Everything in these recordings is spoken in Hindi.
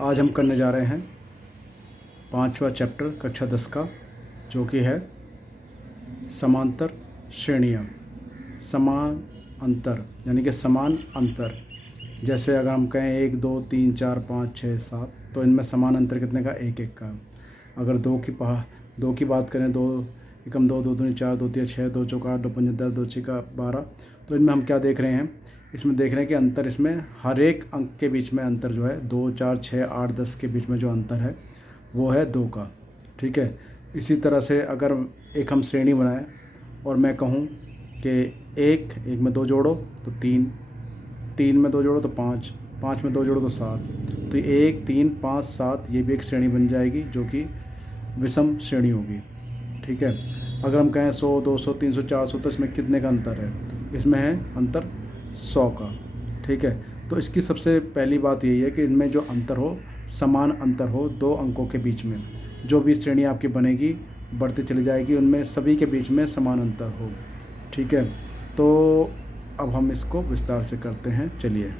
आज हम करने जा रहे हैं 5वां चैप्टर कक्षा 10 का, जो कि है समांतर श्रेणियाँ। समान अंतर यानी कि समान अंतर। जैसे अगर हम कहें 1 2 3 4 5 6 7, तो इनमें समान अंतर कितने का? एक एक का। अगर दो की बात करें, 2 एकम 2 2 दूनी 4 2 3 6 2 चौक 8 2 पंजे 10 2 छक्का 12, तो इनमें हम क्या देख रहे हैं? इसमें देख रहे हैं कि अंतर, इसमें हर एक अंक के बीच में अंतर जो है 2 4 6 8 10 के बीच में जो अंतर है वो है 2 का। ठीक है। इसी तरह से अगर एक हम श्रेणी बनाएं और मैं कहूँ कि एक में 2 जोड़ो तो 3, 3 में 2 जोड़ो तो 5, 5 में 2 जोड़ो तो 7, तो 1 3 5 7 ये भी एक श्रेणी बन जाएगी जो कि विषम श्रेणी होगी। ठीक है। अगर हम कहें 100 200 300 400, तो इसमें कितने का अंतर है? इसमें है अंतर 100 का। ठीक है। तो इसकी सबसे पहली बात यही है कि इनमें जो अंतर हो, समान अंतर हो दो अंकों के बीच में। जो भी श्रेणी आपकी बनेगी बढ़ती चली जाएगी, उनमें सभी के बीच में समान अंतर हो। ठीक है। तो अब हम इसको विस्तार से करते हैं। चलिए,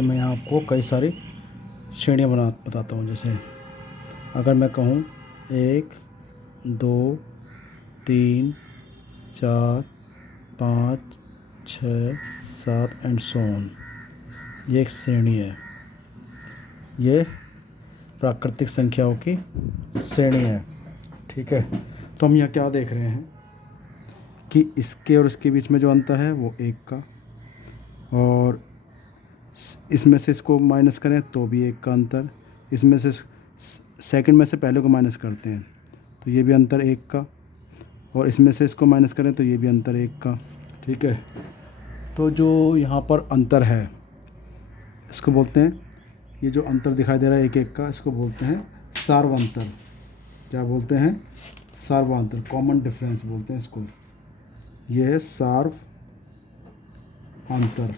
मैं आपको कई सारी श्रेणियाँ बताता हूँ। जैसे अगर मैं कहूँ 1 2 3 4 5 6 7 एंड सो ऑन, ये एक श्रेणी है। ये प्राकृतिक संख्याओं की श्रेणी है। ठीक है। तो हम यहाँ क्या देख रहे हैं कि इसके और इसके बीच में जो अंतर है वो 1 का, और इसमें से इसको माइनस करें तो भी 1 का अंतर। इसमें से सेकंड में से पहले को माइनस करते हैं तो ये भी अंतर 1 का, और इसमें से इसको माइनस करें तो ये भी अंतर 1 का। ठीक है। तो जो यहाँ पर अंतर है इसको बोलते हैं, ये जो अंतर दिखाई दे रहा है 1 1 का, इसको बोलते हैं सार्वंतर। क्या बोलते हैं? सार्वंतर, कॉमन डिफरेंस बोलते हैं इसको। ये है सार्व अंतर।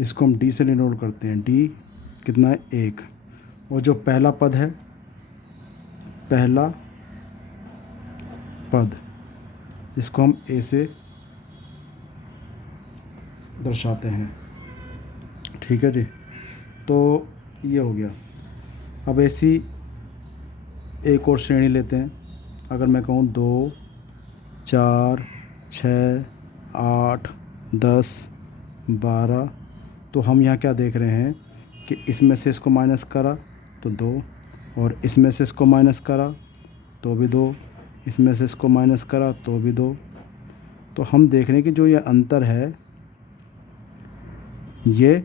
इसको हम डी से डिनोट करते हैं। डी कितना है? 1। और जो पहला पद है, पहला पद, इसको हम ए से दर्शाते हैं। ठीक है जी। तो ये हो गया। अब ऐसी एक और श्रेणी लेते हैं। अगर मैं कहूँ 2 4 6 8 10 12, तो हम यहाँ क्या देख रहे हैं कि इसमें से इसको माइनस करा तो 2, और इसमें से इसको माइनस करा तो भी 2, इसमें से इसको माइनस करा तो भी 2। तो हम देख रहे हैं कि जो ये अंतर है ये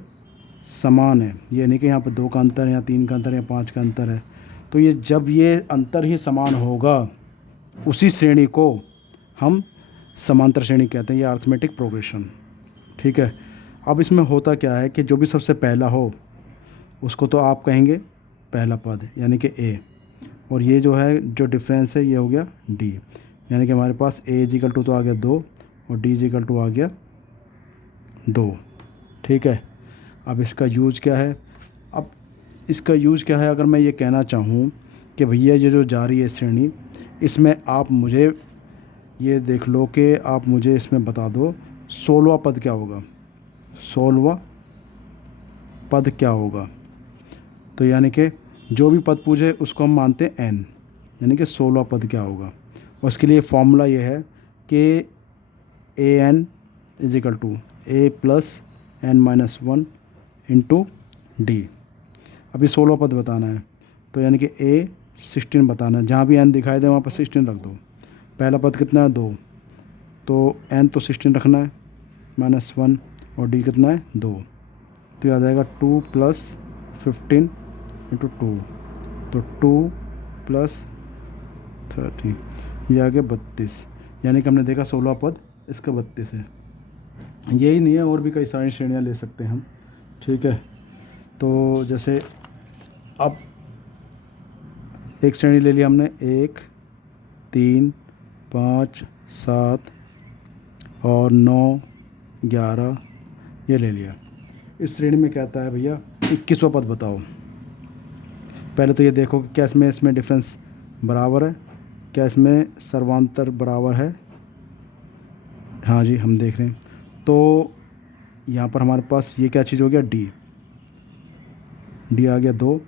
समान है। ये नहीं कि यहाँ पर 2 का अंतर है या 3 का अंतर है या 5 का अंतर है। तो ये जब ये अंतर ही समान होगा, उसी श्रेणी को हम समांतर श्रेणी कहते हैं, या अर्थमेटिक प्रोग्रेशन। ठीक है। अब इसमें होता क्या है कि जो भी सबसे पहला हो उसको तो आप कहेंगे पहला पद यानी कि ए, और ये जो है जो डिफरेंस है ये हो गया डी, यानी कि हमारे पास ए इजिकल टू तो आ गया 2 और डी इजिकल टू आ गया 2। ठीक है। अब इसका यूज क्या है? अब इसका यूज क्या है? अगर मैं ये कहना चाहूँ कि भैया ये जो जा रही है श्रेणी, इसमें आप मुझे ये देख लो कि आप मुझे इसमें बता दो 16वां पद क्या होगा। 16वां पद क्या होगा? तो यानी कि जो भी पद पूछे उसको हम मानते हैं n, यानी कि 16वां पद क्या होगा। और इसके लिए फॉर्मूला ये है कि A N equal to A plus n-1 into D. अभी 16वां पद बताना है, तो यानी कि ए 16 बताना है। जहाँ भी n दिखाई दे वहाँ पर 16 रख दो। पहला पद कितना है? 2, तो n तो 16 रखना है -1, और डी कितना है? 2। तो याद आएगा 2 + 15 इंटू 2, तो 2 + 30, ये आ गया 32। यानी कि हमने देखा 16वां पद इसका 32 है। यही नहीं है, और भी कई सारी श्रेणियाँ ले सकते हैं हम। ठीक है। तो जैसे अब एक श्रेणी ले ली हमने, 1 3 5 7 और 9 11, ये ले लिया। इस श्रेणी में कहता है भैया 21वां पद बताओ। पहले तो ये देखो कि क्या इसमें डिफरेंस बराबर है, क्या इसमें सर्वांतर बराबर है हाँ जी, हम देख रहे हैं। तो यहाँ पर हमारे पास ये क्या चीज़ हो गया, डी। डी आ गया 2।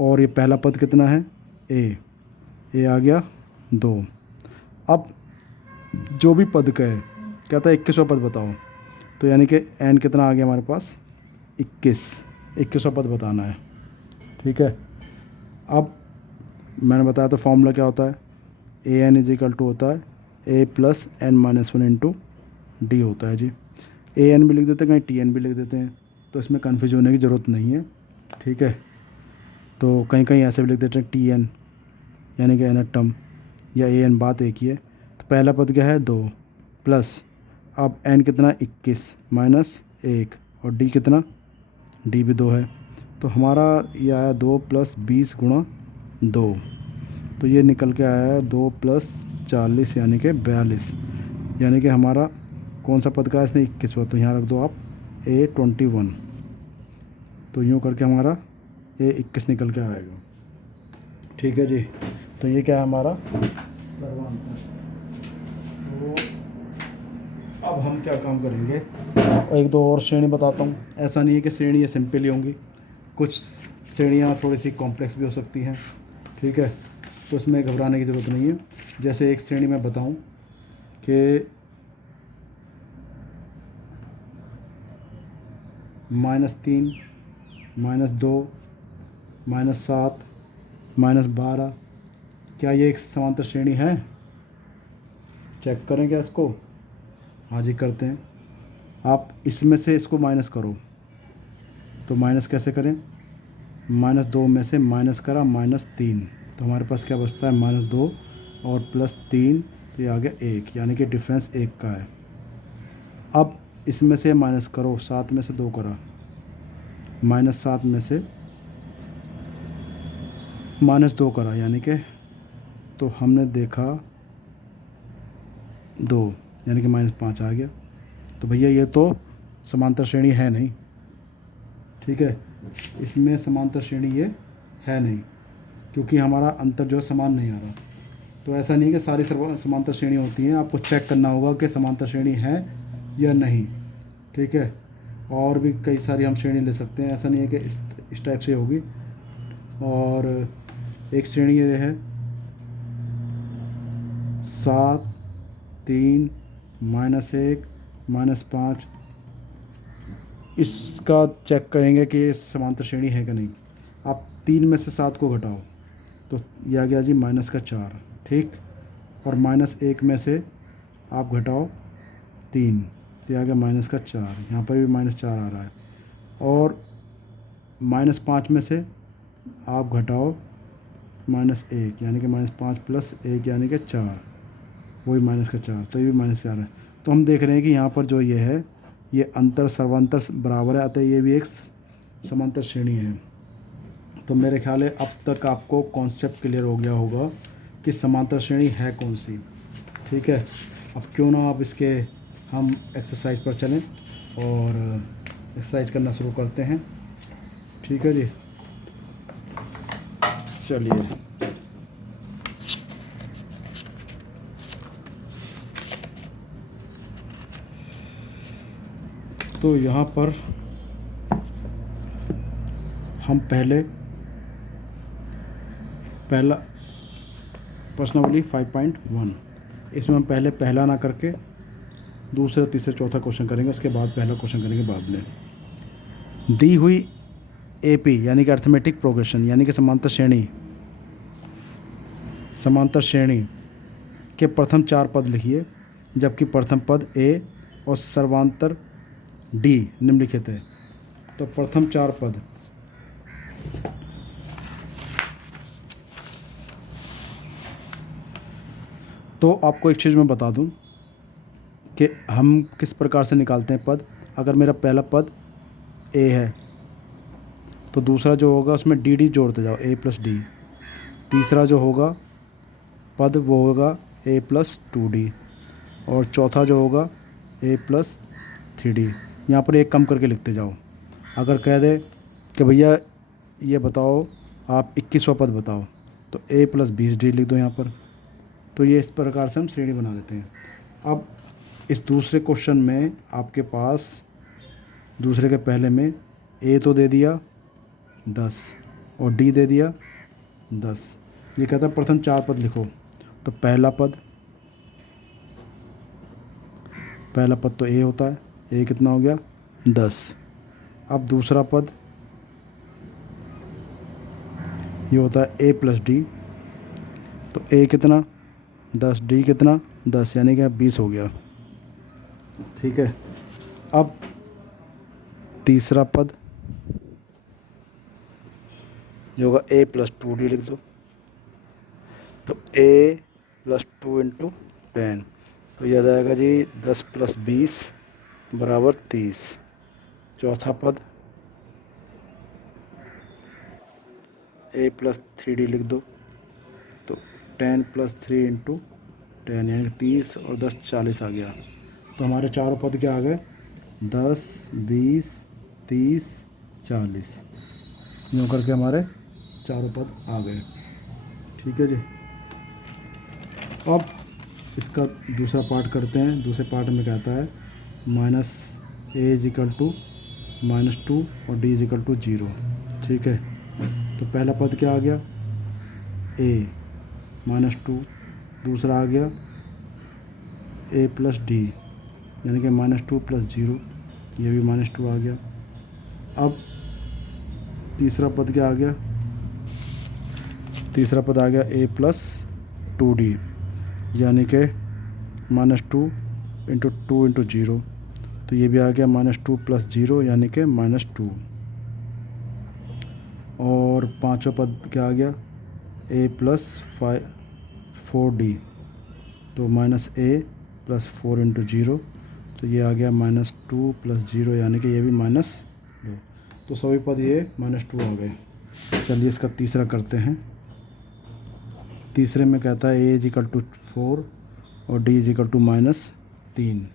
और ये पहला पद कितना है, ए आ गया 2। अब जो भी पद का है, कहता है 21वां पद बताओ। तो यानी कि एन कितना आ गया हमारे पास, 21वां पद बताना है। ठीक है। अब मैंने बताया तो फॉर्मूला क्या होता है, A N is equal to होता है A plus N minus 1 into D होता है जी। ए एन भी लिख देते हैं, कहीं टी एन भी लिख देते हैं, तो इसमें कन्फ्यूज होने की ज़रूरत नहीं है। ठीक है। तो कहीं कहीं ऐसे भी लिख देते हैं टी एन, यानी कि एन टर्म, या ए एन, बात एक ही है। तो पहला पद क्या है 2 प्लस, अब एन कितना 21 माइनस 1, और डी कितना, डी भी 2 है। तो हमारा ये आया 2 प्लस 20 गुणा 2, तो ये निकल के आया है 2 प्लस 40 यानी कि 42। यानी कि हमारा कौन सा पद का है इसने, 21वां, तो यहाँ रख दो आप A21। तो यूँ करके हमारा A21 निकल के आएगा। ठीक है जी। तो ये क्या है हमारा सर्वांतर। तो अब हम क्या काम करेंगे, एक दो और श्रेणी बताता हूँ। ऐसा नहीं है कि श्रेणी ये सिंपल ही होंगी, कुछ श्रेणियाँ थोड़ी सी कॉम्प्लेक्स भी हो सकती हैं। ठीक है। तो उसमें घबराने की ज़रूरत नहीं है। जैसे एक श्रेणी मैं बताऊँ कि -3, -2, -7, -12, क्या ये एक समांतर श्रेणी है? चेक करें क्या इसको। हाँ जी, करते हैं। आप इसमें से इसको माइनस करो। तो माइनस कैसे करें, -2 में से माइनस करा -3, तो हमारे पास क्या बचता है, -2 और +3, तो ये आ गया 1, यानी कि डिफरेंस 1 का है। अब इसमें से माइनस करो, 7 में से 2 करा, -7 में से -2 करा, यानी कि, तो हमने देखा 2, यानी कि -5 आ गया। तो भैया ये तो समांतर श्रेणी है नहीं। ठीक है। इसमें समांतर श्रेणी ये है नहीं, क्योंकि हमारा अंतर जो है समान नहीं आ रहा। तो ऐसा नहीं कि सारी समांतर श्रेणी होती हैं, आपको चेक करना होगा कि समांतर श्रेणी है या नहीं। ठीक है। और भी कई सारी हम श्रेणी ले सकते हैं, ऐसा नहीं है कि इस टाइप से होगी। और एक श्रेणी ये है 7, 3, -1, -5, इसका चेक करेंगे कि ये समांतर श्रेणी है कि नहीं। आप 3 में से 7 को घटाओ, तो यह आ गया जी -4। ठीक। और -1 में से आप घटाओ 3, तो यह आ गया -4। यहाँ पर भी -4 आ रहा है। और -5 में से आप घटाओ -1, यानी कि -5 + 1 यानी कि 4, वही -4, तो ये भी -4 है। तो हम देख रहे हैं कि यहाँ पर जो ये है, ये अंतर सर्वांतर बराबर है, अतः ये भी एक समांतर श्रेणी है। तो मेरे ख्याल है अब तक आपको कॉन्सेप्ट क्लियर हो गया होगा कि समांतर श्रेणी है कौन सी। ठीक है। अब क्यों ना आप इसके हम एक्सरसाइज पर चलें और एक्सरसाइज करना शुरू करते हैं। ठीक है जी, चलिए। तो यहाँ पर हम पहला प्रश्नावली 5.1, इसमें हम पहले पहला ना करके दूसरा, तीसरा, चौथा क्वेश्चन करेंगे, उसके बाद पहला क्वेश्चन करेंगे बाद में। दी हुई एपी यानी कि अर्थमेटिक प्रोग्रेशन यानी कि समांतर श्रेणी के प्रथम 4 पद लिखिए, जबकि प्रथम पद ए और सर्वांतर डी निम्नलिखित है। तो प्रथम 4 पद, तो आपको एक चीज़ मैं बता दूं कि हम किस प्रकार से निकालते हैं पद। अगर मेरा पहला पद ए है, तो दूसरा जो होगा उसमें डी डी जोड़ते जाओ, ए + डी। तीसरा जो होगा पद वो होगा a + 2d, और चौथा जो होगा a + 3d। यहाँ पर एक कम करके लिखते जाओ। अगर कह दे कि भैया ये बताओ आप 21वां पद बताओ, तो a + 20d लिख दो यहाँ पर। तो ये इस प्रकार से हम श्रेणी बना देते हैं। अब इस दूसरे क्वेश्चन में आपके पास दूसरे के पहले में ए तो दे दिया 10 और डी दे दिया 10। ये कहता है प्रथम 4 पद लिखो। तो पहला पद तो ए होता है, ए कितना हो गया 10। अब दूसरा पद ये होता है ए प्लस डी, तो ए कितना 10, डी कितना 10, यानी कि 20 हो गया। ठीक है। अब तीसरा पद जो होगा ए प्लस 2d लिख दो। तो ए प्लस 2 इंटू 10, तो यह आ जाएगा जी 10 प्लस 20 बराबर 30। चौथा पद ए प्लस 3d लिख दो। तो 10 प्लस 3 इंटू 10 यानी कि 30 और 10 40 आ गया। तो हमारे चारों पद क्या आ गए 10, 20, 30, 40, यूँ करके हमारे चारों पद आ गए। ठीक है जी। अब इसका दूसरा पार्ट करते हैं। दूसरे पार्ट में कहता है minus A is equal to -2 और डी इज इक्वल टू 0। ठीक है। तो पहला पद क्या आ गया ए -2, दूसरा आ गया ए प्लस डी यानी कि -2 प्लस 0, ये भी -2 आ गया। अब तीसरा पद क्या आ गया, तीसरा पद आ गया ए प्लस 2d यानी कि -2 इंटू 2 इंटू 0, तो ये भी आ गया -2 प्लस 0 यानी कि -2। और पांचवा पद क्या आ गया ए प्लस 4d, तो -a प्लस 4 इंटू 0, तो ये आ गया -2 प्लस 0 यानी कि ये भी -2। तो सभी पद ये -2 आ गए। चलिए इसका तीसरा करते हैं। तीसरे में कहता है ए इज इक्वल टू 4 और डी इज इक्वल टू -3।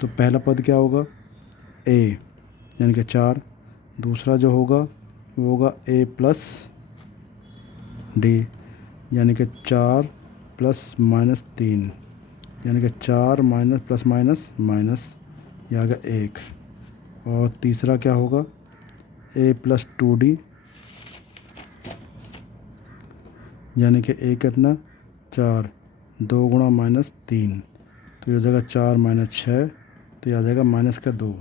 तो पहला पद क्या होगा ए यानी कि 4, दूसरा जो होगा वो होगा ए प्लस डी यानी कि 4 प्लस -3 यानी कि 4 माइनस प्लस माइनस माइनस, ये आ गया 1। और तीसरा क्या होगा ए प्लस 2d यानी कि ए कितना 4, 2 गुणा -3, तो ये हो जाएगा 4 माइनस 6, तो ये आ जाएगा -2।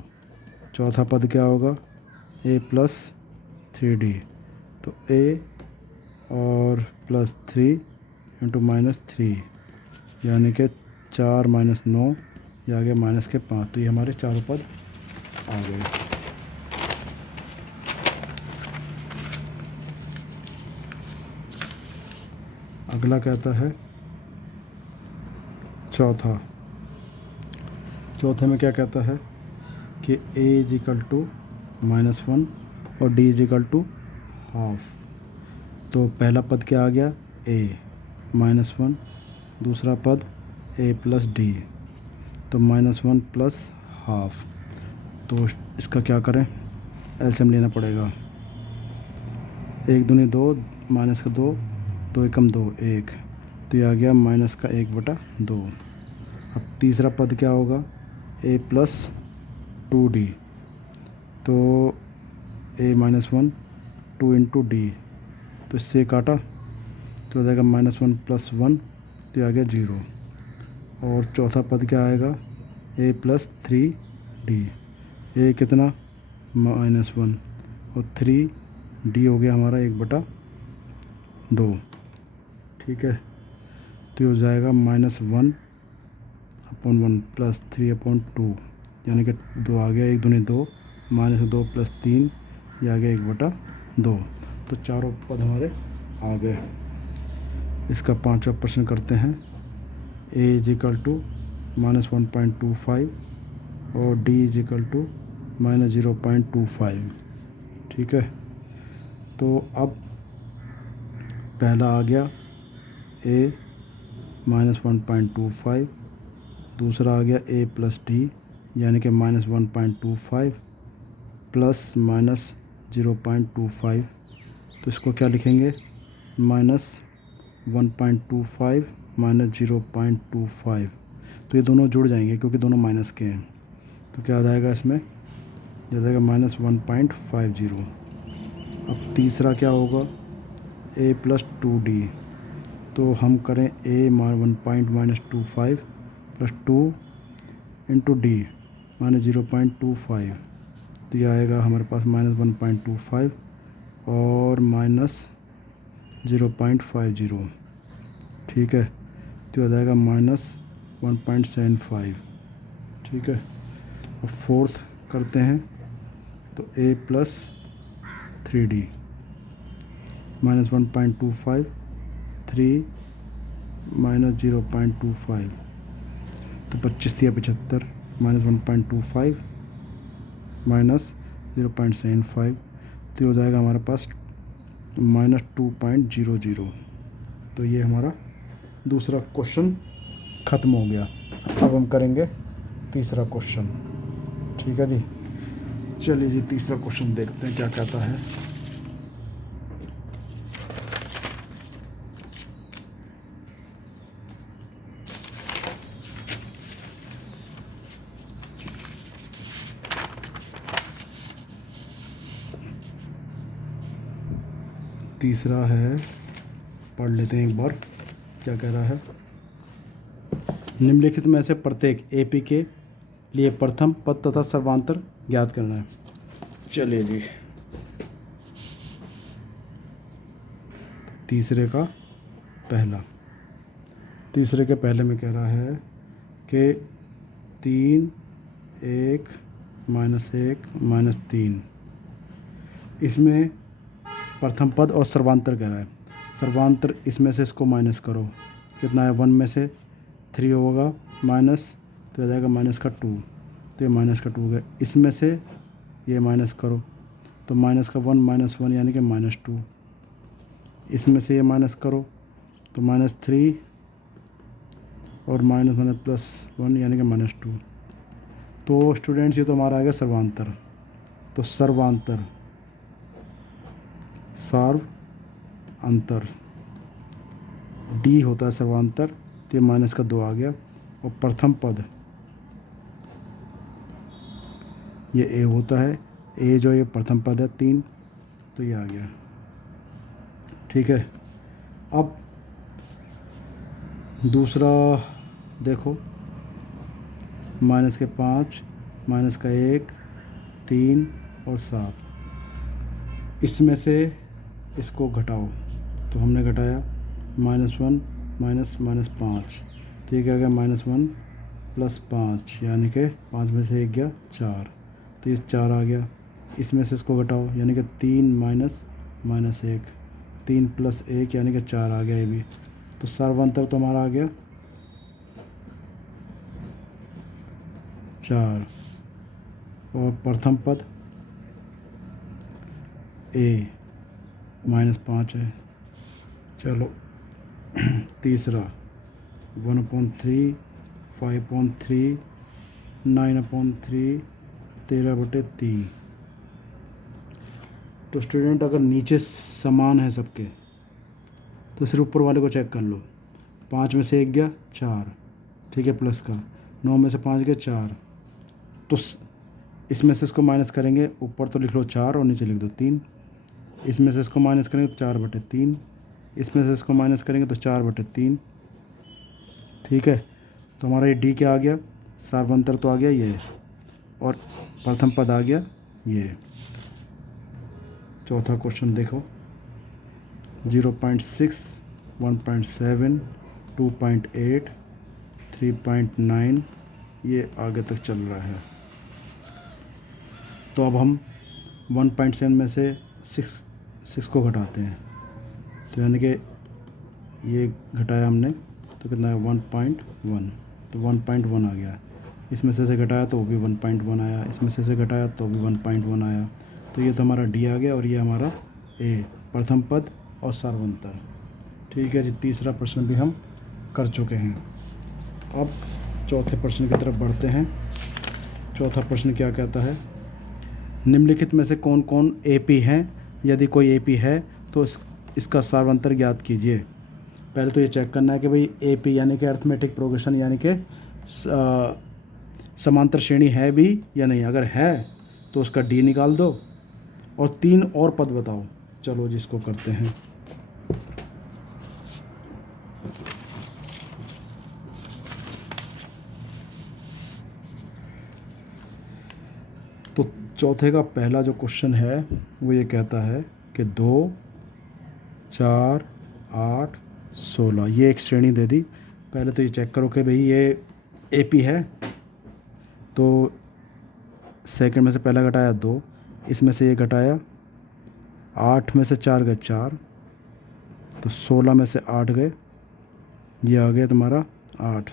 चौथा पद क्या होगा ए प्लस 3d, तो ए और प्लस 3 इंटू -3 यानी कि 4 माइनस 9, ये आ गया -5। तो ये हमारे चारों पद आ गए। अगला कहता है चौथे में क्या कहता है कि ए इज इक्वल टू -1 और D is equal to half. तो पहला पद क्या आ गया ए -1, दूसरा पद ए प्लस डी, तो -1 प्लस हाफ। तो इसका क्या करें एलसीएम लेना पड़ेगा। 1 दूनी 2, -2, 2 एकम 2, 1, तो ये आ गया -1/2। अब तीसरा पद क्या होगा ए प्लस 2d, तो ए -1 2 इंटू डी, तो इससे काटा तो हो जाएगा -1 प्लस 1, तो ये आ गया 0। और चौथा पद क्या आएगा ए प्लस 3d, ए कितना -1 और 3d हो गया हमारा 1/2। ठीक है। तो ये हो जाएगा -1/1 प्लस 3/2 यानी कि 2 आ गया, 1 दूनी 2, -2 प्लस 3, ये आ गया 1/2। तो चारों पद हमारे आ गए। इसका पांचवा प्रश्न करते हैं। ए इज इक्वल टू -1.25 और डी इज इक्वल टू -0.25। ठीक है। तो अब पहला आ गया ए -1.25, दूसरा आ गया ए प्लस डी यानी कि -1.25 प्लस -0.25, तो इसको क्या लिखेंगे -1.25 -0.25, तो ये दोनों जुड़ जाएंगे क्योंकि दोनों माइनस के हैं। तो क्या आ जाएगा इसमें, आ जाएगा -1.50। अब तीसरा क्या होगा, a + 2d। तो हम करें a -1.25 + 2 × d -0.25। तो ये आएगा हमारे पास -1.25 और -0.50। ठीक है, तो आ जाएगा -1.75। ठीक है, अब फोर्थ करते हैं। तो a + 3d -1.25 3 -0.25। तो 25 × 75 -1.25 -0.75। तो ये हो जाएगा हमारे पास -2.00। तो ये हमारा दूसरा क्वेश्चन ख़त्म हो गया। अब हम करेंगे तीसरा क्वेश्चन। ठीक है जी, चलिए जी तीसरा क्वेश्चन देखते हैं क्या कहता है। तीसरा है, पढ़ लेते हैं एक बार क्या कह रहा है। निम्नलिखित में से प्रत्येक AP के लिए प्रथम पद तथा सर्वांतर ज्ञात करना है। चलिए जी, तीसरे के पहले में कह रहा है कि 3 1 -1 -3। इसमें प्रथम पद और सर्वांतर कह रहा है। सर्वांतर इसमें से इसको माइनस करो, कितना है, 1 में से 3 होगा माइनस, तो आ जाएगा -2। तो ये -2 हो गया। इसमें से ये माइनस करो, तो -1 -1 यानी कि -2। इसमें से ये माइनस करो तो -3 और -1 यानी कि -2। तो स्टूडेंट्स ये तो हमारा आ गया सर्वांतर। तो सर्वांतर अंतर D होता है सर्वांतर, तो ये -2 आ गया। और प्रथम पद ये A होता है, A जो ये प्रथम पद है 3, तो ये आ गया। ठीक है, अब दूसरा देखो, -5 -1 3 और 7। इसमें से इसको घटाओ, तो हमने घटाया -1 -5। तो ये क्या गया, -1 + 5 यानी कि 5 में से 1 गया 4, तो ये 4 आ गया। इसमें से इसको घटाओ यानी कि 3 -1 3 + 1 यानी कि 4 आ गया ये भी। तो सर्वांतर तो हमारा आ गया 4। और प्रथम पद A -5 है। चलो तीसरा 1/3 5/3 9/3 13/3। तो स्टूडेंट अगर नीचे समान है सबके तो सिर्फ ऊपर वाले को चेक कर लो। 5 में से 1 गया 4, ठीक है, प्लस का। 9 में से 5 गया 4, तो इसमें से इसको माइनस करेंगे, ऊपर तो लिख लो 4 और नीचे लिख दो 3। इसमें से इसको माइनस करेंगे तो 4/3, इसमें से इसको माइनस करेंगे तो 4/3। ठीक है, तो हमारा ये डी क्या आ गया, सर्वांतर तो आ गया ये, और प्रथम पद आ गया ये। चौथा क्वेश्चन देखो, 0.6 1.7 2.8 3.9 ये आगे तक चल रहा है। तो अब हम 1.7 में से 6 को घटाते हैं, तो यानी कि ये घटाया हमने तो कितना है 1.1, तो 1.1 आ गया। इसमें से घटाया तो वो भी 1.1 आया, इसमें से घटाया तो भी 1.1 आया। तो ये तो हमारा डी आ गया और ये हमारा ए, प्रथम पद और सर्वांतर। ठीक है जी, तीसरा प्रश्न भी हम कर चुके हैं। अब चौथे प्रश्न की तरफ बढ़ते हैं। चौथा प्रश्न क्या कहता है, निम्नलिखित में से कौन कौन एपी हैं, यदि कोई एपी है तो इसका सर्वांतर ज्ञात कीजिए। पहले तो ये चेक करना है कि भाई एपी यानी कि अर्थमेटिक प्रोग्रेशन यानी कि समांतर श्रेणी है भी या नहीं। अगर है तो उसका डी निकाल दो और 3 और पद बताओ। चलो जिसको करते हैं। तो चौथे का पहला जो क्वेश्चन है वो ये कहता है कि 2, 4, 8, 16 ये एक श्रेणी दे दी। पहले तो ये चेक करो कि भाई ये एपी है। तो सेकंड में से पहला घटाया 2, इसमें से ये घटाया 8 में से 4 गए 4, तो 16 में से 8 गए, ये आ गया तुम्हारा 8।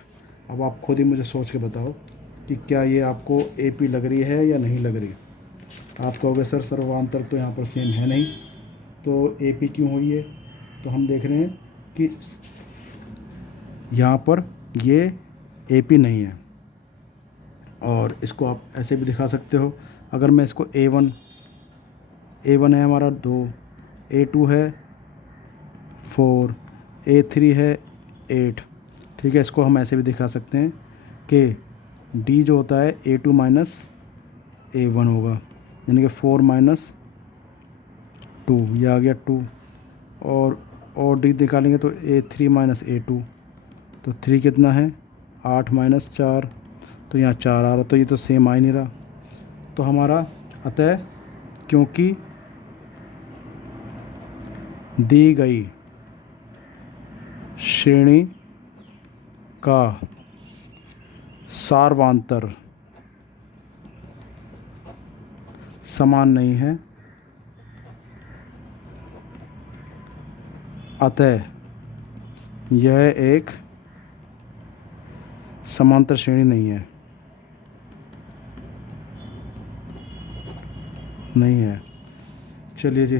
अब आप खुद ही मुझे सोच के बताओ कि क्या ये आपको एपी लग रही है या नहीं लग रही। आप कहोगे सर सर्वांतर तो यहाँ पर सेम है नहीं, तो एपी क्यों हुई है। तो हम देख रहे हैं कि यहाँ पर ये एपी नहीं है। और इसको आप ऐसे भी दिखा सकते हो। अगर मैं इसको A1 है हमारा 2, A2 है 4, A3 है 8, ठीक है। इसको हम ऐसे भी दिखा सकते हैं कि D जो होता है A2 माइनस A1 होगा, यानी कि 4 माइनस 2, ये आ गया 2। और D निकालेंगे तो A3 माइनस A2, तो 3 कितना है 8 माइनस 4, तो यहाँ 4 आ रहा, तो ये तो सेम आ ही नहीं रहा। तो हमारा अतः क्योंकि दी गई श्रेणी का सार्वंतर समान नहीं है, अतः यह एक समांतर श्रेणी नहीं है। चलिए जी,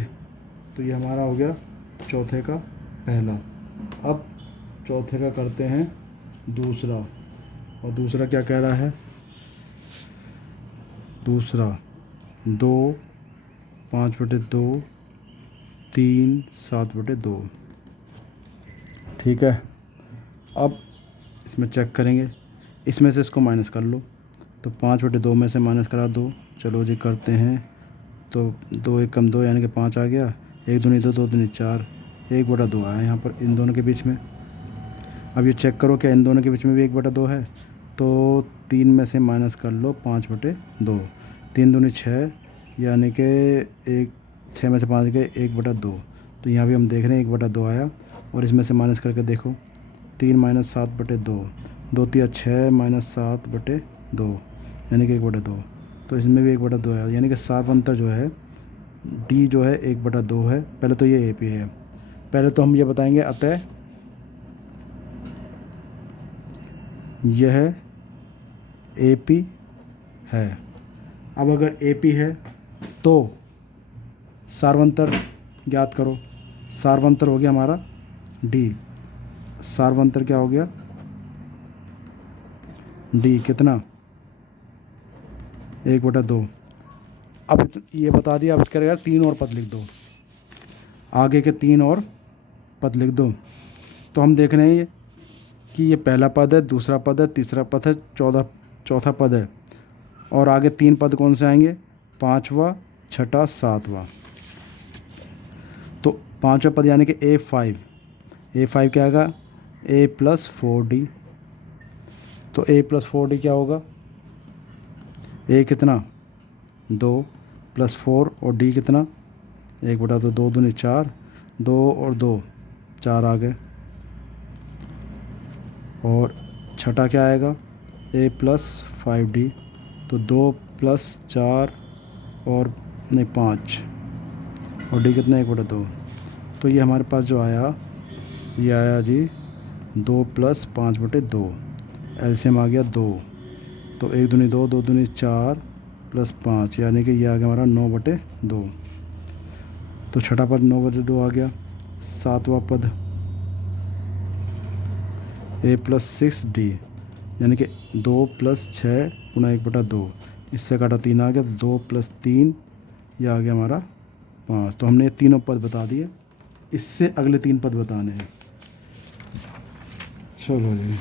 तो ये हमारा हो गया चौथे का पहला। अब चौथे का करते हैं दूसरा। और दूसरा क्या कह रहा है। दूसरा 2, 5/2, 3, 7/2, ठीक है। अब इसमें चेक करेंगे, इसमें से इसको माइनस कर लो, तो 5/2 में से माइनस करा दो। चलो जी करते हैं। तो 2 1 कम 2 यानी कि 5 आ गया, 1 दूनी 2, 2 दूनी 4, 1/2 आया यहाँ पर इन दोनों के बीच में। अब ये चेक करो क्या इन दोनों के बीच में भी 1/2 है। तो 3 में से माइनस कर लो 5/2, 3 दूनी 6, यानी कि 6 में से 5 गए 1/2। तो यहाँ भी हम देख रहे हैं 1/2 आया। और इसमें से माइनस करके देखो, 3 माइनस 7/2, 2 3 6 माइनस 7/2, यानी कि 1/2। तो इसमें भी 1/2 आया, यानी कि सार्वंतर जो है डी जो है 1/2 है। पहले तो ये एपी है। पहले तो हम ये बताएंगे अतः यह एपी है। अब अगर एपी है तो सार्वंतर ज्ञात करो। सार्वंतर हो गया हमारा डी। सार्वंतर क्या हो गया डी, कितना 1/2। अब ये बता दिया। अब इसके अगर 3 और पद लिख दो, आगे के 3 और पद लिख दो। तो हम देख रहे हैं कि ये पहला पद है, दूसरा पद है, तीसरा पद है, चौथा पद है। और आगे 3 पद कौन से आएंगे, 5वां, 6वां, 7वां। तो 5वां पद यानी कि A5 क्या आएगा A+4D। तो A+4D क्या होगा, A कितना 2 + 4 और D कितना 1/2, 2 दूनी 4, 2 और 2 4 आ गए। और छठा क्या आएगा A+5D, तो 2 + 4 और नहीं 5 और D कितना 1/2। तो ये हमारे पास जो आया ये आया जी 2 + 5/2, एलसीएम आ गया 2। तो 1 दूनी 2, 2 दूनी 4 + 5, यानी कि ये आ गया हमारा 9/2। तो छठा पद 9/2 आ गया। 7वां पद A+6D, यानी कि 2 + 6 × 1/2, इससे काटा 3 आ गया। तो 2 + 3 ये आ गया हमारा 5। तो हमने ये तीनों पद बता दिए। इससे अगले 3 पद बताने हैं। चलो जी,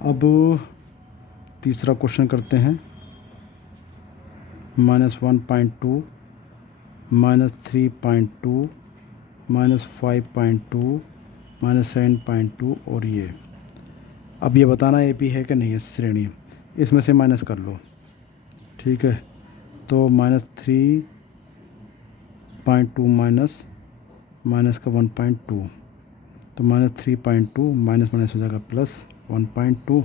अब तीसरा क्वेश्चन करते हैं। -1.2 -3.2 -5.2 -7.2 और ये। अब ये बताना ए पी है कि नहीं है श्रेणी, इसमें से माइनस कर लो। ठीक है, तो -3.2 माइनस का 1.2, तो -3.2 माइनस माइनस हो जाएगा +1.2।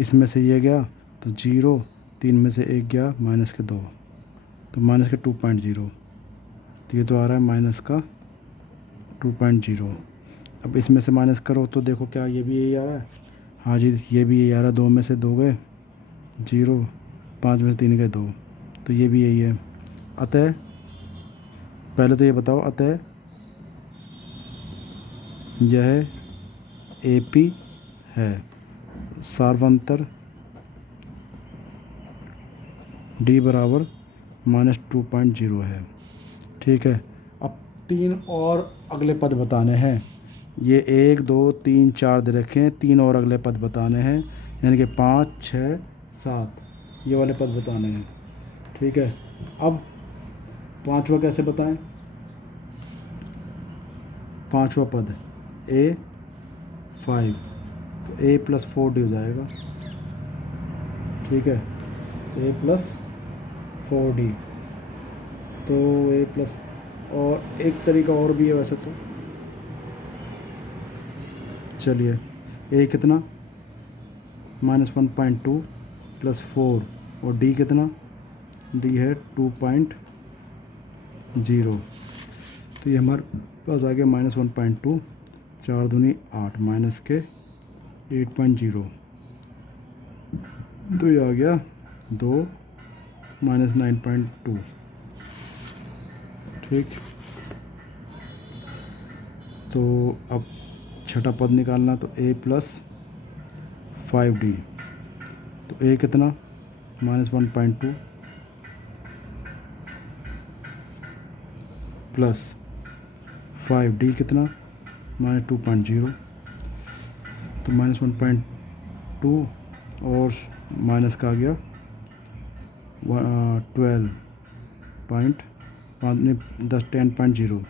इसमें से ये गया तो 0, 3 में से 1 गया माइनस के 2, तो माइनस के 2.0, तो ये तो आ रहा है माइनस का 2.0। अब इसमें से माइनस करो तो देखो क्या ये भी यही आ रहा है। हाँ जी, ये भी यही आ रहा है। 2 में से 2 गए 0, 5 में से 3 गए 2, तो ये भी यही है। अतः पहले तो ये बताओ, अतः यह ए पी है। सार्वंतर डी बराबर -2.0 है। ठीक है, अब 3 और अगले पद बताने हैं। ये 1 2 3 4 दे रखे हैं, 3 और अगले पद बताने हैं, यानी कि 5 6 7 ये वाले पद बताने हैं। ठीक है, अब पांचवा कैसे बताएं? पांचवा पद A5, तो A + 4D हो जाएगा। ठीक है, A + 4D, तो A प्लस, और एक तरीका और भी है वैसे तो। चलिए, A कितना -1.2 + 4, और D कितना, D है 2.0, तो ये हमारे पास आ गया -1.2, 4 दूनी 8 माइनस के 8.0, तो ये आ गया 2 -9.2। ठीक, तो अब छठा पद निकालना, तो A + 5D, तो A कितना -1.2 + 5D कितना -2.0, तो -1.2 और माइनस का आ गया 10.0,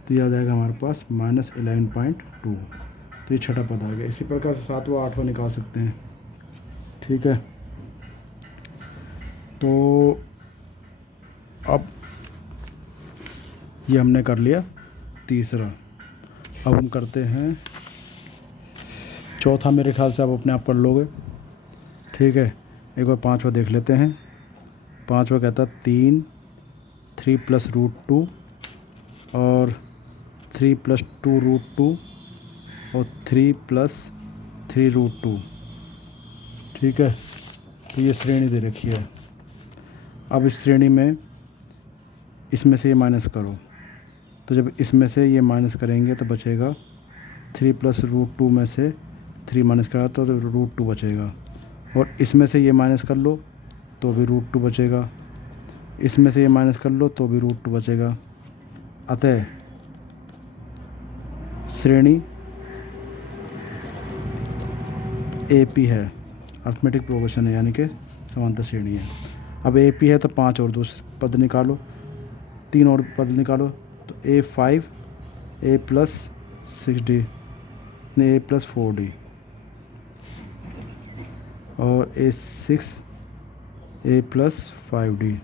तो ये आ जाएगा हमारे पास -11.2। तो ये छठा पद आ गया। इसी प्रकार से 7वां 8वां निकाल सकते हैं। ठीक है, तो अब ये हमने कर लिया तीसरा। अब हम करते हैं चौथा। मेरे ख्याल से आप अपने आप कर लोगे। ठीक है, एक बार पांचवा देख लेते हैं। पांचवा कहता 3 + √2 और 3 + 2√2 और 3 + 3√2। ठीक है, तो ये श्रेणी दे रखी है। अब इस श्रेणी में इसमें से ये माइनस करो, तो जब इसमें से ये माइनस करेंगे तो बचेगा 3 + √2 में से 3 माइनस करा तो √2 बचेगा, और इसमें से ये माइनस कर लो तो भी √2 बचेगा, इसमें से ये माइनस कर लो तो भी √2 बचेगा। अतः श्रेणी ए पी है, अर्थमेटिक प्रोग्रेशन है, यानी कि समांतर श्रेणी है। अब ए पी है तो 5 और दूसरे पद निकालो, 3 और पद निकालो, तो A5 A + 6D A + 4D और A6 A + 5D।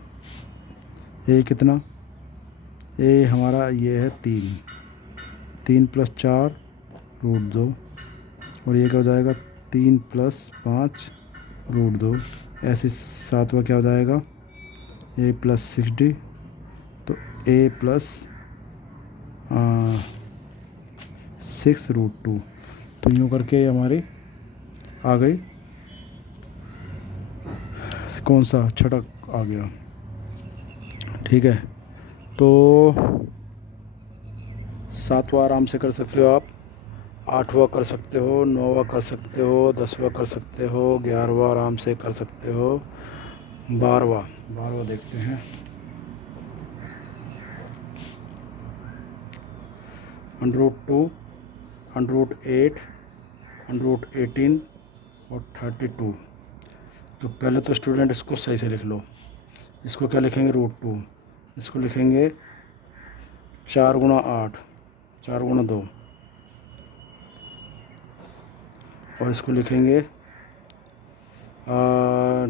A कितना, A हमारा ये है 3 + 4 √2, और ये क्या हो जाएगा 3 + 5 √2। ऐसे 7वां क्या हो जाएगा A + 6D, तो A + 6 √2। तो यूँ करके हमारी आ गई, कौन सा छठा आ गया। ठीक है, तो 7वां आराम से कर सकते हो आप, 8वां कर सकते हो, 9वां कर सकते हो, 10वां कर सकते हो, 11वां आराम से कर सकते हो, 12वां देखते हैं। √2 √8 √18 और 32। तो पहले तो स्टूडेंट इसको सही से लिख लो। इसको क्या लिखेंगे? √2। इसको लिखेंगे 4 गुणा 8, 4 गुणा 2, और इसको लिखेंगे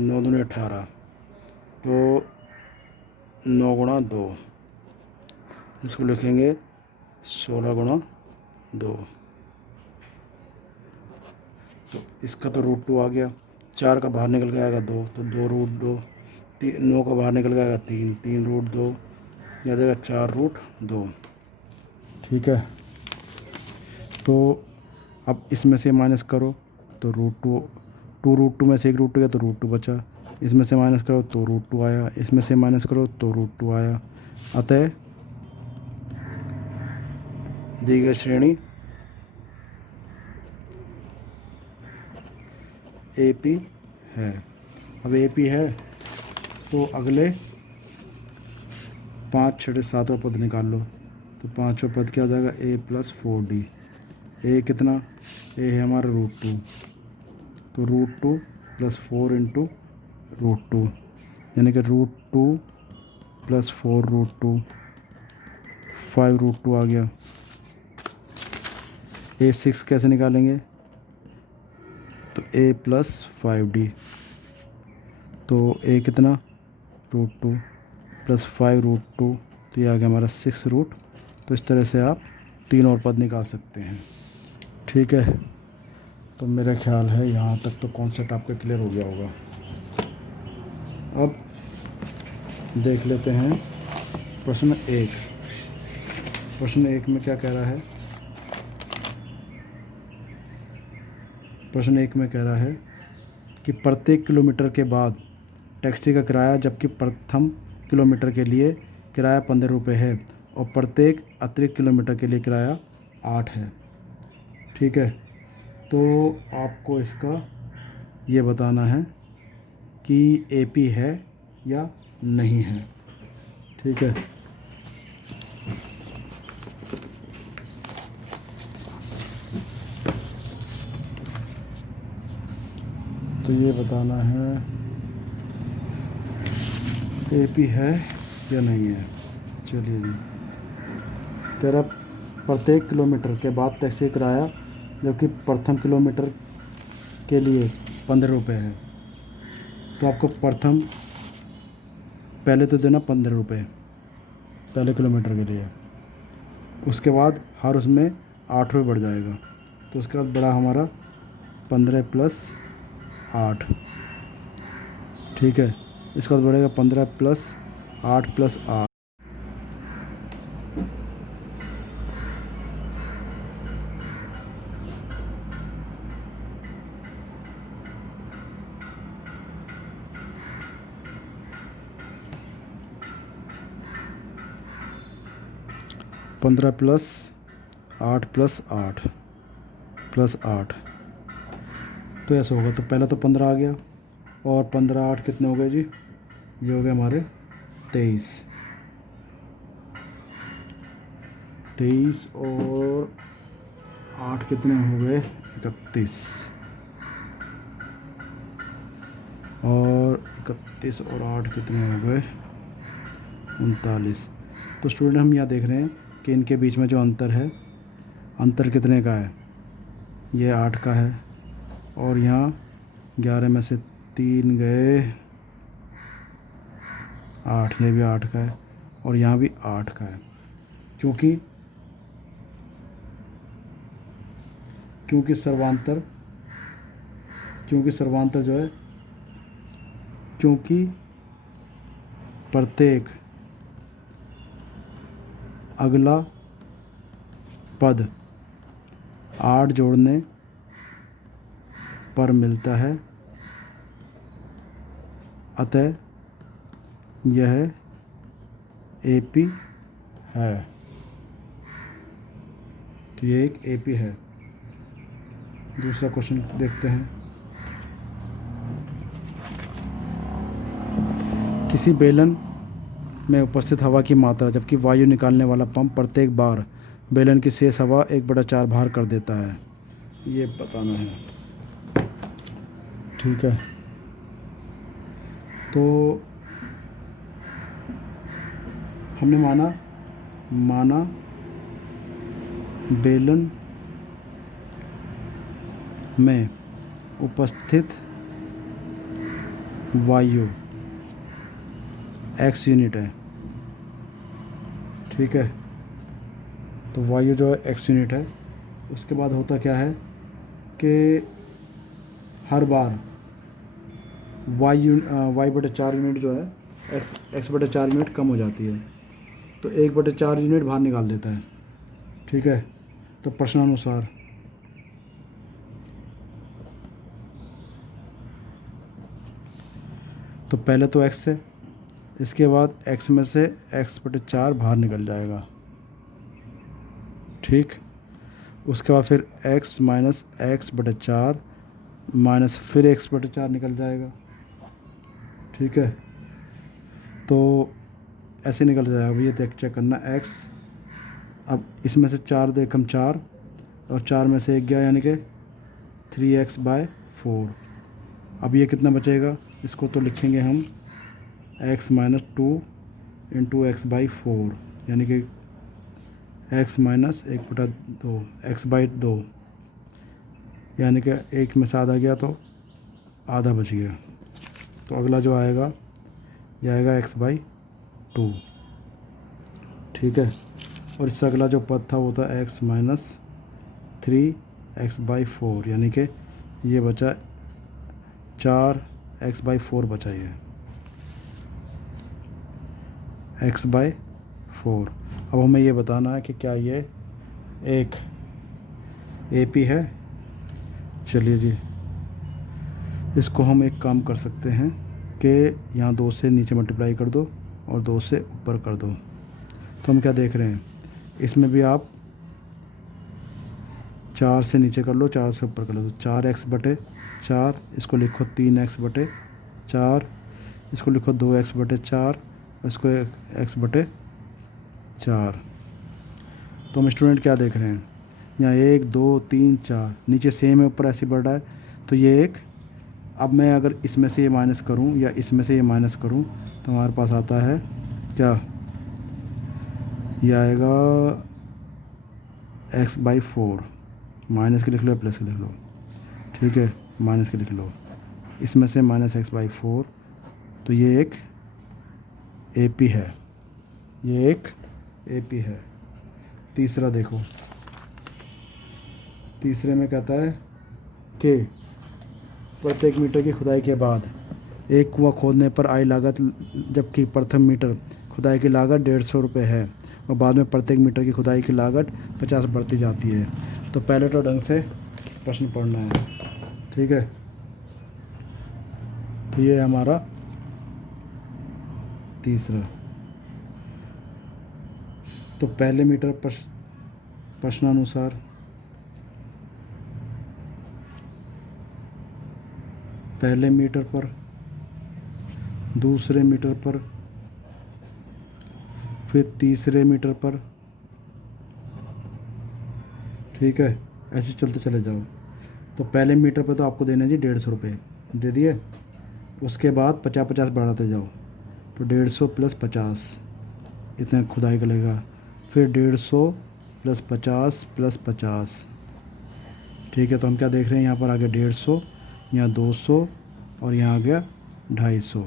9 दूनी 18, तो 9 गुणा 2। इसको लिखेंगे 16 गुणा 2। तो इसका तो √2 आ गया। 4 का बाहर निकल के आएगा 2, तो 2 √2। 9 का बाहर निकल के आएगा 3, 3 √2, या देगा 4 √2। ठीक है। तो अब इसमें से माइनस करो तो √2, 2 √2 में से एक √2 गया तो √2 बचा। इसमें से माइनस करो तो √2 आया। इसमें से माइनस करो तो √2 आया। अतः दी गई श्रेणी AP है। अब AP है तो अगले 5, 6, 7वां पद निकाल लो। तो 5वां पद क्या हो जाएगा? A + 4D। A कितना? A है हमारा √2, तो √2 + 4 × √2, यानी कि √2 + 4 √2, 5 √2 आ गया। A6 कैसे निकालेंगे? तो A + 5D। तो A कितना? √2 + 5 √2, तो ये आ गया हमारा 6 √ तो इस तरह से आप 3 और पद निकाल सकते हैं। ठीक है। तो मेरा ख्याल है यहाँ तक तो कॉन्सेप्ट आपका क्लियर हो गया होगा। अब देख लेते हैं प्रश्न 1। प्रश्न 1 में क्या कह रहा है? प्रश्न 1 में कह रहा है कि प्रत्येक किलोमीटर के बाद टैक्सी का किराया, जबकि प्रथम किलोमीटर के लिए किराया 15 रुपये है और प्रत्येक अतिरिक्त किलोमीटर के लिए किराया 8 है। ठीक है। तो आपको इसका ये बताना है कि AP है या नहीं है। ठीक है। तो ये बताना है AP है या नहीं है। चलिए जी। कह रहा प्रत्येक किलोमीटर के बाद टैक्सी किराया, जबकि प्रथम किलोमीटर के लिए 15 रुपये है। तो आपको प्रथम पहले तो देना 15 रुपये पहले किलोमीटर के लिए, उसके बाद हर उसमें 8 रुपये बढ़ जाएगा। तो उसके बाद बड़ा हमारा 15 + 8। ठीक है। इसके बाद बढ़ेगा 15 + 8 + 8। पंद्रह + 8 + 8 + 8, तो ऐसा होगा। तो पहला तो 15 आ गया, और 15 8 कितने हो गए जी? ये हो गए हमारे 23। 23 और 8 कितने हो गए? 31। और 31 और 8 कितने हो गए? 39। तो स्टूडेंट हम यहाँ देख रहे हैं कि इनके बीच में जो अंतर है, अंतर कितने का है? ये 8 का है, और यहाँ 11 में से 3 गए 8, ये भी 8 का है, और यहाँ भी 8 का है। क्योंकि सर्वांतर जो है, क्योंकि प्रत्येक अगला पद 8 जोड़ने पर मिलता है, अतः यह AP है। तो ये एक AP है। दूसरा क्वेश्चन देखते हैं। किसी बेलन में उपस्थित हवा की मात्रा, जबकि वायु निकालने वाला पंप प्रत्येक बार बेलन की शेष हवा 1/4 बाहर कर देता है। ये बताना है। ठीक है, तो हमने माना बेलन में उपस्थित वायु x यूनिट है। ठीक है, तो वायु जो है x यूनिट है। उसके बाद होता क्या है कि हर बार y बटे 4 यूनिट जो है x बटे 4 यूनिट कम हो जाती है, तो 1 बटे 4 यूनिट बाहर निकाल देता है। ठीक है, तो प्रश्नानुसार तो पहले तो x है, इसके बाद x में से x बटे 4 बाहर निकल जाएगा। ठीक, उसके बाद फिर x माइनस एक्स बटे 4 माइनस फिर x बटे 4 निकल जाएगा। ठीक है, तो ऐसे निकल जाएगा। अब ये चेक करना x, अब इसमें से 4 देख हम 4 और 4 में से 1 गया, यानी कि 3x/4। अब ये कितना बचेगा, इसको तो लिखेंगे हम x माइनस 2 इंटू x/4, यानी कि x माइनस 1/2 x/2, यानी कि 1 में से आधा गया तो आधा बच गया। तो अगला जो आएगा ये आएगा x/2। ठीक है, और इससे अगला जो पद था वो था x माइनस 3x/4, यानी कि ये बचा 4x/4 बचा, ये x/4। अब हमें ये बताना है कि क्या ये एक AP है। चलिए जी, इसको हम एक काम कर सकते हैं कि यहाँ 2 से नीचे मल्टीप्लाई कर दो और 2 से ऊपर कर दो। तो हम क्या देख रहे हैं, इसमें भी आप 4 से नीचे कर लो, 4 से ऊपर कर लो, तो 4x बटे 4, इसको लिखो 3x बटे 4, इसको लिखो 2x बटे 4, इसको x बटे 4। तो हम स्टूडेंट क्या देख रहे हैं, यहाँ 1 2 3 4 नीचे सेम है, ऊपर ऐसे बढ़ रहा है, तो ये एक, अब मैं अगर इसमें से ये माइनस करूँ या इसमें से ये माइनस करूँ तो हमारे पास आता है क्या, ये आएगा x/4। माइनस के लिख लो या प्लस के लिख लो। ठीक है, माइनस के लिख लो, इसमें से माइनस x/4, तो ये एक AP है, ये एक AP है। तीसरा देखो, तीसरे में कहता है कि प्रत्येक मीटर की खुदाई के बाद एक कुआं खोदने पर आई लागत, जबकि प्रथम मीटर खुदाई की लागत 150 रुपये है और बाद में प्रत्येक मीटर की खुदाई की लागत 50 बढ़ती जाती है। तो पहले तो ढंग से प्रश्न पढ़ना है। ठीक है, तो ये हमारा तीसरा। तो पहले मीटर प्रश्नानुसार पहले मीटर पर, दूसरे मीटर पर, फिर तीसरे मीटर पर। ठीक है, ऐसे चलते चले जाओ। तो पहले मीटर पर तो आपको देने जी 150 रुपये दे दिए, उसके बाद 50-50 बढ़ाते जाओ, तो 150 प्लस 50 इतना खुदाई का लगेगा, फिर 150 प्लस 50 प्लस 50। ठीक है, तो हम क्या देख रहे हैं, यहाँ पर आ गया 150, यहाँ 200 और यहाँ आ गया 250।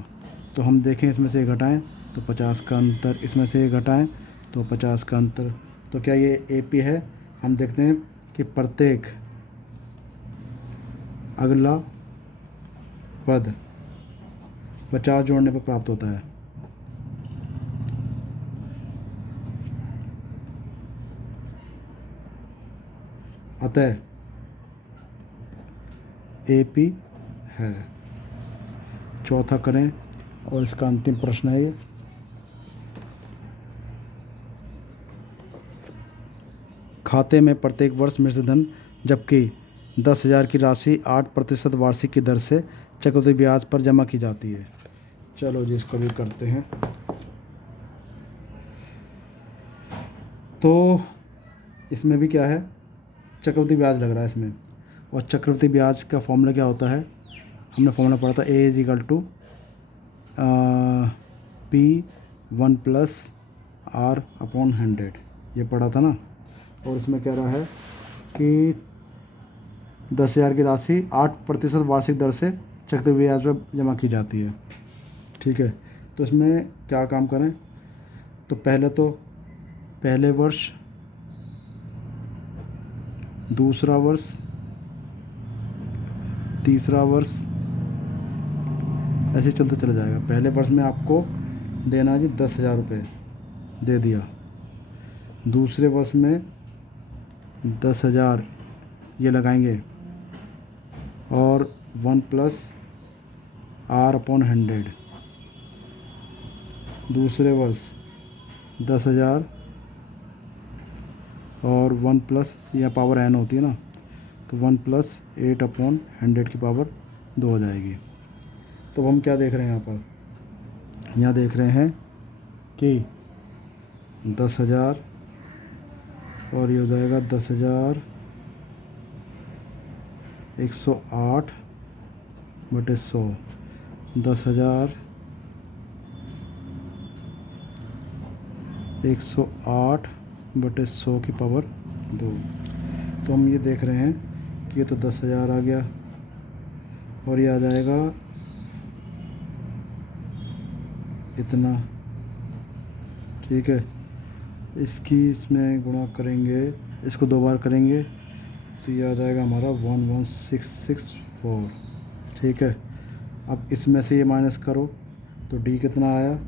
तो हम देखें इसमें से घटाएं तो 50 का अंतर, इसमें से घटाएं तो 50 का अंतर। तो क्या ये AP है, हम देखते हैं कि प्रत्येक अगला पद 50 जोड़ने पर प्राप्त होता है। अतः AP है। चौथा करें और इसका अंतिम प्रश्न है ये, खाते में प्रत्येक वर्ष मृतधन, जबकि 10,000 की राशि 8% वार्षिक की दर से चक्रवृद्धि ब्याज पर जमा की जाती है। चलो जी, इसको भी करते हैं। तो इसमें भी क्या है, चक्रवृद्धि ब्याज लग रहा है इसमें। और चक्रवृद्धि ब्याज का फॉर्मूला क्या होता है, हमने फॉर्मूला पढ़ा था ए इज इक्वल टू P1+R/100, ये पढ़ा था ना। और इसमें कह रहा है कि 10,000 की राशि 8% वार्षिक दर से चक्रवृद्धि ब्याज पर जमा की जाती है। ठीक है, तो इसमें क्या काम करें, तो पहले वर्ष, दूसरा वर्ष, तीसरा वर्ष, ऐसे चलते चला जाएगा। पहले वर्ष में आपको देना जी 10,000 रुपये दे दिया, दूसरे वर्ष में 10,000 ये लगाएंगे और 1+R/100, दूसरे वर्ष 10,000 और 1+ या पावर n होती है ना, तो 1+8/100 की पावर 2 हो जाएगी। तो हम क्या देख रहे हैं यहाँ पर, यहाँ देख रहे हैं कि 10,000 और ये हो जाएगा 10,000 108/100, 10,000 108/100 की पावर 2। तो हम ये देख रहे हैं कि ये तो 10,000 आ गया और ये आ जाएगा इतना। ठीक है, इसमें गुणा करेंगे, इसको 2 बार करेंगे तो ये आ जाएगा हमारा 11,664। ठीक है, अब इसमें से ये माइनस करो तो डी कितना आया,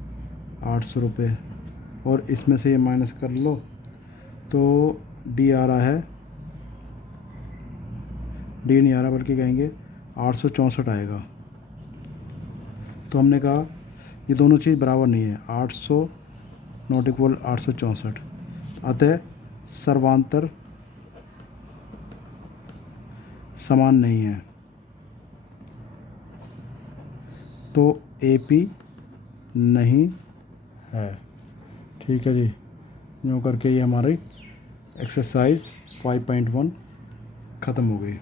800 रुपये, और इसमें से ये माइनस कर लो तो डी आ रहा है, डी नहीं आ रहा बल्कि कहेंगे 864 आएगा। तो हमने कहा ये दोनों चीज़ बराबर नहीं है, 800 नॉट इक्वल 864, अतः सर्वांतर समान नहीं है। तो AP नहीं है। ठीक है जी, यूँ करके ये हमारी एक्सरसाइज 5.1 ख़त्म हो गई।